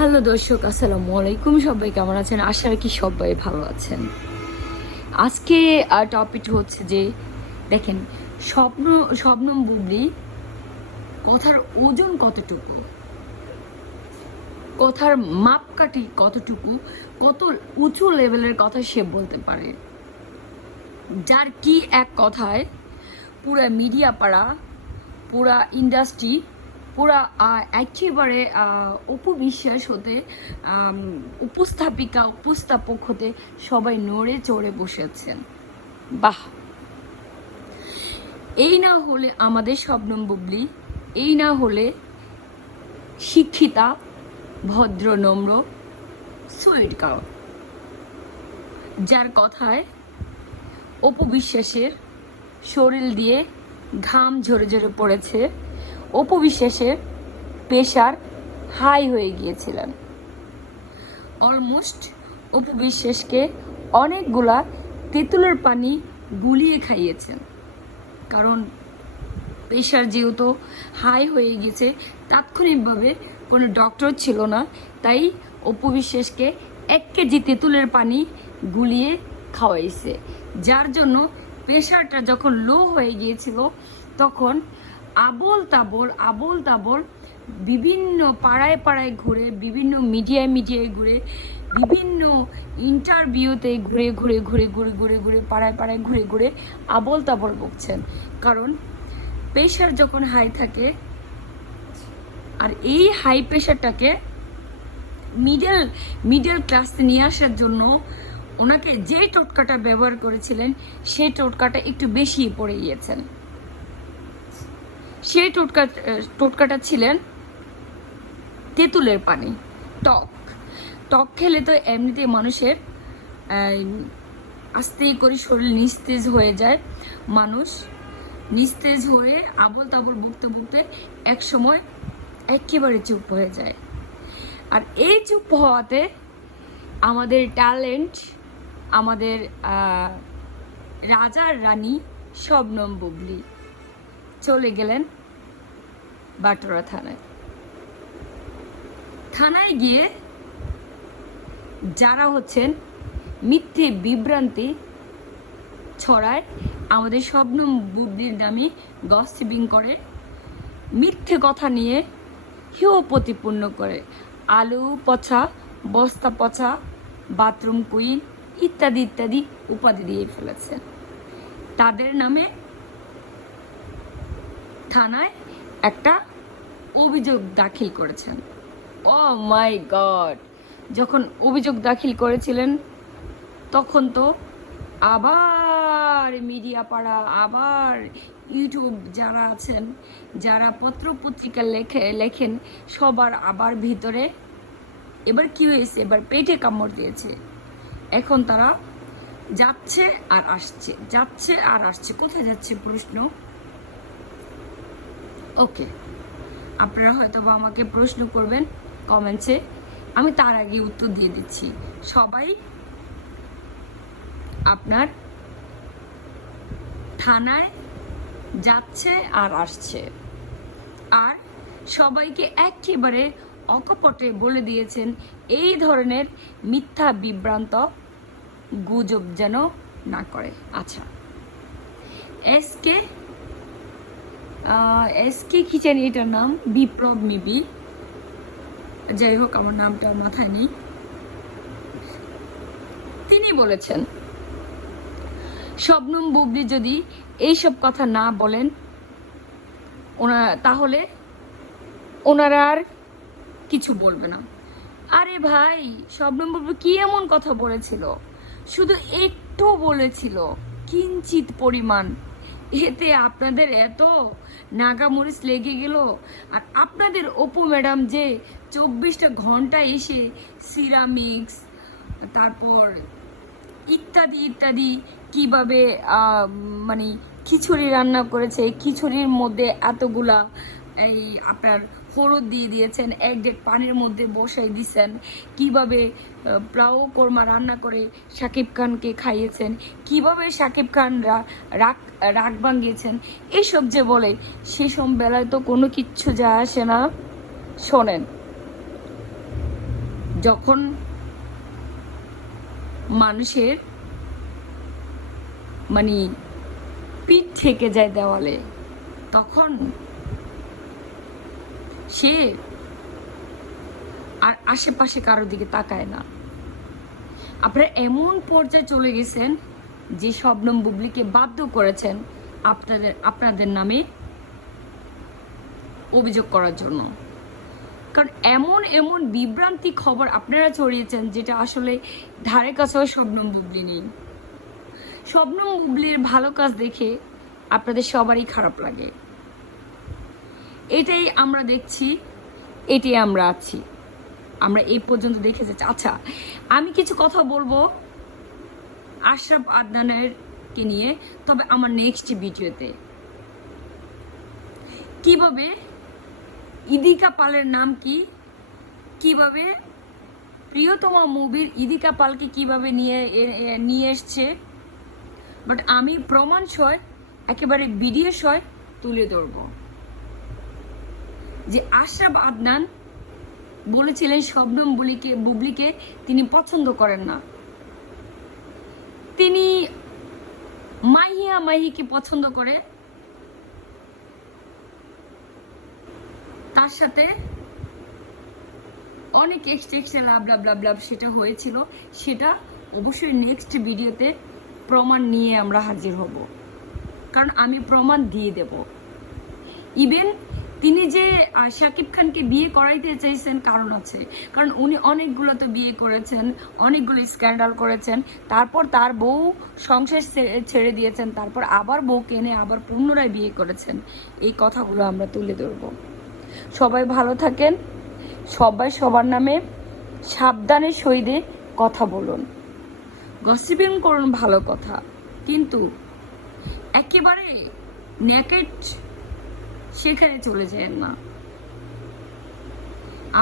Hello দর্শক, আসসালামু আলাইকুম সবাই, কেমন আছেন? আশা রাখি সবাই ভালো আছেন। আজকে টপিক হচ্ছে যে, দেখেন, স্বপ্ন, স্বপ্নম বুবলি, কথার ওজন কতটুকু? কথার মাপকাঠি কতটুকু? কত উঁচু লেভেলের কথা সে বলতে পারে? যার কি এক কথায়, পুরা মিডিয়া পাড়া, পুরা ইন্ডাস্ট্রি পুরা একেবারে আহ, অপু বিশ্বাস হতে উপস্থাপিকা উপস্থাপক হতে সবাই নড়ে চড়ে বসেছেন বাহ! এই না হলে আমাদের শবনম বুবলি এই না হলে শিক্ষিতা ভদ্র নম্র সুইট গাও যার কথায় অপু বিশ্বাসের শরীর দিয়ে ঘাম ঝরে ঝরে পড়েছে অপু বিশ্বাসের প্রেশার হাই হয়ে গিয়েছিলেন। অলমোস্ট অপু বিশ্বাসকে অনেকগুলা তেঁতুলের পানি গুলিয়ে খাইয়েছেন, কারণ প্রেশার যেহেতু হাই হয়ে গেছে তাৎক্ষণিকভাবে কোনো ডক্টর ছিল না, তাই অপু বিশ্বাসকে এক কেজি তেঁতুলের পানি গুলিয়ে খাওয়াইছে, যার জন্য প্রেশারটা যখন লো হয়ে গিয়েছিল, তখন আবল তাবল আবল তাবল বিভিন্ন পাড়ায় পাড়ায় ঘুরে, বিভিন্ন মিডিয়ায় মিডিয়ায় ঘুরে, বিভিন্ন ইন্টারভিউতে ঘুরে ঘুরে ঘুরে ঘুরে ঘুরে ঘুরে, পাড়ায় পাড়ায় ঘুরে ঘুরে আবল তাবল বকছেন কারণ প্রেশার যখন হাই থাকে, আর এই হাই প্রেশারটাকে মিডল মিডল ক্লাসে নিয়ে আসার জন্য ওনাকে যে টোটকাটা ব্যবহার করেছিলেন, সেই টোটকাটা একটু বেশি পড়ে গিয়েছেন। সেই টোটকা টোটকাটা ছিলেন তেঁতুলের পানি টক। টক খেলে তো এমনিতে মানুষের আহ, আস্তে করে শরীর নিস্তেজ হয়ে যায়। মানুষ নিস্তেজ হয়ে আবল তাবল বকতে বকতে এক সময় একেবারে চুপ হয়ে যায়। আর এই চুপ হওয়াতে আমাদের ট্যালেন্ট আমাদের রাজার রানী শবনম বুবলি। চলে গেলেন বাটোরা থানায়। থানায় গিয়ে যারা হচ্ছেন মিথ্যে বিভ্রান্তি ছড়ায়, আমাদের স্বপ্নম বুবলির নামে গসিপিং করে, মিথ্যে কথা নিয়ে হেও প্রতিপূর্ণ করে। আলু পচা, বস্তা পচা, বাথরুম কুইন ইত্যাদি ইত্যাদি উপাধি দিয়ে ফেলেছেন তাদের নামে থানায় একটা অভিযোগ দাখিল করেছেন। ও মাই গড যখন অভিযোগ দাখিল করেছিলেন তখন তো আবার মিডিয়া পাড়া আবার ইউটিউব যারা আছেন যারা পত্র পত্রিকা লেখে লেখেন সবার আবার ভিতরে এবার কি হয়েছে? এবার পেটে কামড় দিয়েছে। এখন তারা যাচ্ছে আর আসছে যাচ্ছে আর আসছে। কোথায় যাচ্ছে প্রশ্ন? ওকে আপনারা হয়তো বা আমাকে প্রশ্ন করবেন কমেন্টসে আমি তার আগে উত্তর দিয়ে দিচ্ছি। সবাই আপনার থানায় যাচ্ছে আর আসছে। আর সবাইকে একেবারে অকপটে বলে দিয়েছেন, এই ধরনের মিথ্যা বিভ্রান্ত গুজব যেন না করে। আচ্ছা এসকে এসকে কি জানি এটার নাম বিপ্লব মিবি যাই হোক, আমার নামটা মাথায় নেই। তিনি বলেছেন, শবনম বুবলি যদি এইসব কথা না বলেন, ওনা, তাহলে ওনারা আর কিছু বলবে না। আরে ভাই, শবনম বুবলি কি এমন কথা বলেছিল? শুধু একটু বলেছিল, কিঞ্চিত পরিমাণ। এতে আপনাদের এত নাগামরিচ লেগে গেল। আর আপনাদের অপু ম্যাডাম যে চব্বিশটা ঘণ্টা এসে সিরামিক্স, তারপর ইত্যাদি ইত্যাদি কীভাবে মানে খিচুড়ি রান্না করেছে, খিচুড়ির মধ্যে এতগুলা এই আপনার হলুদ দিয়ে দিয়েছেন, এক ডেক পানির মধ্যে বসাই দিয়েছেন কীভাবে প্লাউ কোরমা রান্না করে শাকিব খানকে খাইয়েছেন। কীভাবে শাকিব খান রা- রাগ রাগ ভাঙিয়েছেন এইসব যে বলে সেসব বেলায় তো কোনো কিচ্ছু যায় আসে না। শোনেন, যখন মানুষের মানে পিঠ থেকে যায় দেওয়ালে, তখন সে আশেপাশে কারোর দিকে তাকায় না। আপনারা এমন পর্যায়ে চলে গেছেন, যে শবনম বুবলিকে বাধ্য করেছেন আপনাদের আপনাদের নামে অভিযোগ করার জন্য। কারণ এমন এমন বিভ্রান্তি খবর আপনারা ছড়িয়েছেন, যেটা আসলে ধারে কাছেও শবনম বুবলি নেই। শবনম বুবলির ভালো কাজ দেখে আপনাদের সবারই খারাপ লাগে। এটাই আমরা দেখছি, এটাই আমরা আছি। আমরা এই পর্যন্ত দেখে যাচ্ছি আচ্ছা আমি কিছু কথা বলব আশরাফ আদনানের কে নিয়ে, তবে আমার নেক্সট ভিডিওতে। কীভাবে ইদিকা পালের নাম কি? কীভাবে প্রিয়তমা মুভির ইদিকা পালকে কীভাবে নিয়ে নিয়ে এসছে? বাট আমি প্রমাণ সহ একেবারে ভিডিও সহ তুলে ধরব। যে আশরাফ আদনান বলেছিলেন শবনম বুলিকে, বুবলিকে তিনি পছন্দ করেন না। তিনি মাহিয়া মাহিকে পছন্দ করে। তার সাথে অনেক এক্সট্রা লাভ লাভ লাভ লাভ সেটা হয়েছিল। সেটা অবশ্যই নেক্সট ভিডিওতে প্রমাণ নিয়ে আমরা হাজির হব। কারণ আমি প্রমাণ দিয়ে দেব। ইভেন তিনি যে শাকিব খানকে বিয়ে করাইতে চাইছেন কারণ আছে কারণ উনি অনেকগুলো তো বিয়ে করেছেন, অনেকগুলো স্ক্যান্ডাল করেছেন, তারপর তার বউ সংসার ছেড়ে দিয়েছেন, তারপর আবার বউ কেনে আবার পুনরায় বিয়ে করেছেন। এই কথাগুলো আমরা তুলে ধরবো। সবাই ভালো থাকেন, সবাই সবার নামে সাবধানে সইদে কথা বলুন। গসিপিং করুন ভালো কথা, কিন্তু একেবারে নেকেট সেখানে চলে যায় না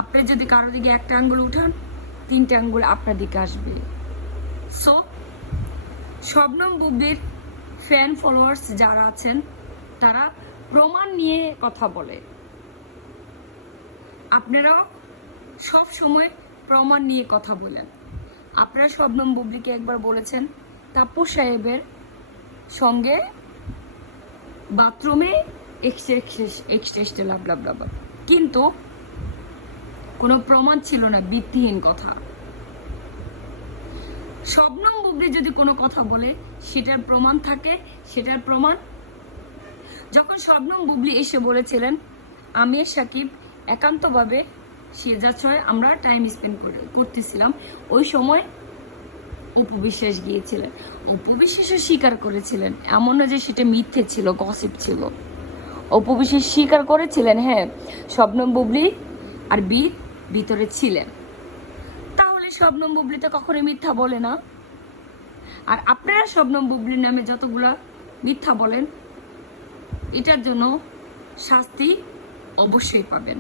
আপনি যদি কারও দিকে একটা আঙ্গুল উঠান, তিনটে আঙ্গুল আপনার দিকে আসবে। সো শবনম বুবলির ফ্যান ফলোয়ার্স যারা আছেন, তারা প্রমাণ নিয়ে কথা বলে। আপনারাও সব সময় প্রমাণ নিয়ে কথা বলেন। আপনারা শবনম বুবলিকে একবার বলেছেন, তাপস সাহেবের সঙ্গে বাথরুমে এক্সটেস্টে লাভ লাভ লাভ। কিন্তু কোনো প্রমাণ ছিল না, ভিত্তিহীন কথা। শবনম বুবলি যদি কোনো কথা বলে, সেটার প্রমাণ থাকে, সেটার প্রমাণ। যখন শবনম বুবলি এসে বলেছিলেন, আমি সাকিব, একান্তভাবে সিরাজয় আমরা টাইম স্পেন্ড করে, করতেছিলাম। ওই সময় উপবিশ্বাস গিয়েছিলেন। উপবিশ্বাসও স্বীকার করেছিলেন এমন না যে সেটা মিথ্যে ছিল গসিপ ছিল। উপবিশ্বাস স্বীকার করেছিলেন হ্যাঁ শবনম বুবলি আর বি ভিতরে ছিলেন। তাহলে স্বপ্নম বুবলি তো কখনোই মিথ্যা বলে না। আর আপনারা শবনম বুবলির নামে যতগুলা মিথ্যা বলেন, এটার জন্য শাস্তি অবশ্যই পাবেন।